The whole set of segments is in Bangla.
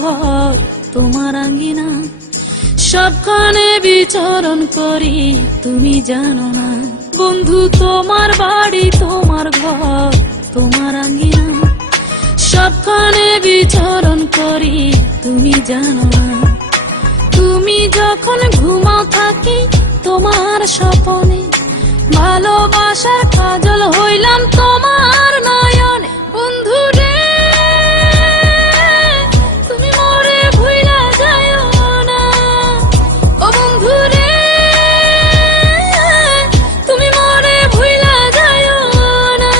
ঘর তোমার আঙ্গিনা, সবখানে বিচরণ করি তুমি জানো না। বন্ধু তোমার বাড়ি তোমার ঘর তোমার আঙ্গিনা, সবখানে বিচরণ করি তুমি জানো না। তুমি যখন ঘুমাও থাকি তোমার স্বপনে, ভালোবাসার কাজল হইলাম তোমার নয়নে। বন্ধু রে তুমি মরে ভুইলা যাইও না, ও বন্ধু রে তুমি মরে ভুইলা যাইও না।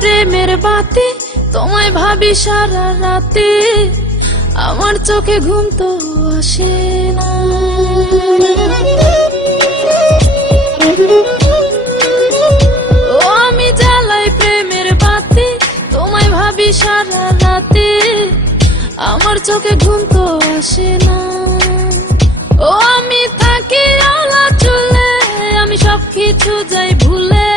প্রেমের বাতি তোমায় ভাবি সারা রাতে, আমার চোখে ঘুম তো আসে না। ও আমি জ্বালাই প্রেমের বাতি তোমায় ভাবি সারা রাতে, আমার চোখে ঘুম তো আসে না। ও আমি থাকি আলা চুলে, আমি সবকিছু যাই ভুলে,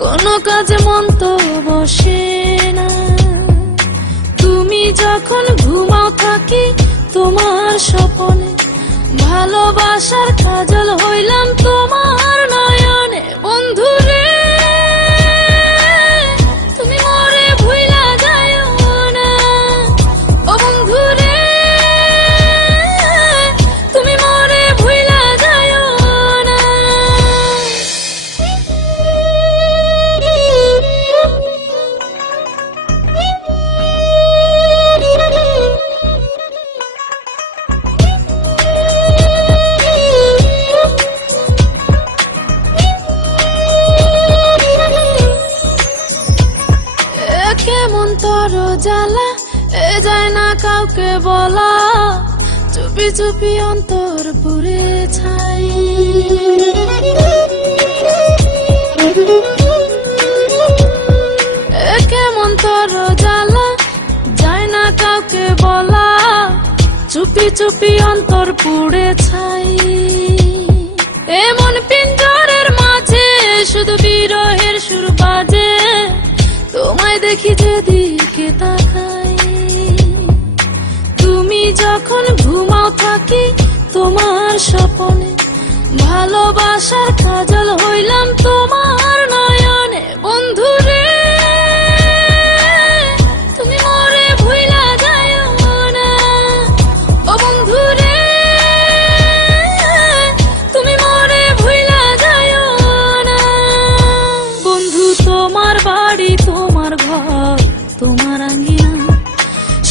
কোনো কাজে মন তো বসে না। তুমি যখন ঘুমাও থাকি তোমার স্বপনে, ভালোবাসার কাজল হইলাম তোমার নয়নে। বন্ধু রে তুমি মরে ভুইলা যাইও না, ও বন্ধু রে তুমি মরে ভুইলা যাইও না। কেমন তোর জ্বালা এ যায় না কাউকে বলা, চুপি চুপি অন্তর পুরে ছাই। কেমন তোর জ্বালা যায় না কাউকে বলা, চুপি চুপি অন্তর পুড়ে ছাই। এমন পিঞ্জরের মাঝে শুধু বিরহের সুর বাজে, তোমায় দেখি যেদিকে তাকাই। তুমি যখন ঘুমাও থাকি তোমার স্বপনে, ভালোবাসার কাজল হইলাম তোমার নয়নে। বন্ধু রে তুমি মরে ভুইলা যাইও না, ও বন্ধু রে তুমি মরে ভুইলা যাইও না। বন্ধু তোমার বাড়ি তোমার ঘর তোমার আঙ্গিনা,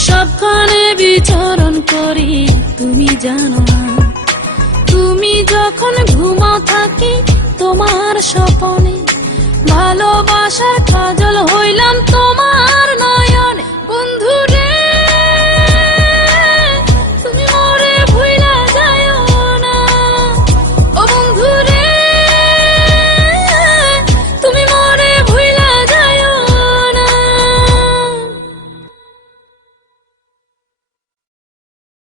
সবখানে বিচরণ করি তুমি জানো না। তুমি যখন ঘুমাও থাকি তোমার স্বপনে, ভালোবাসার কাজল হইলাম তোমার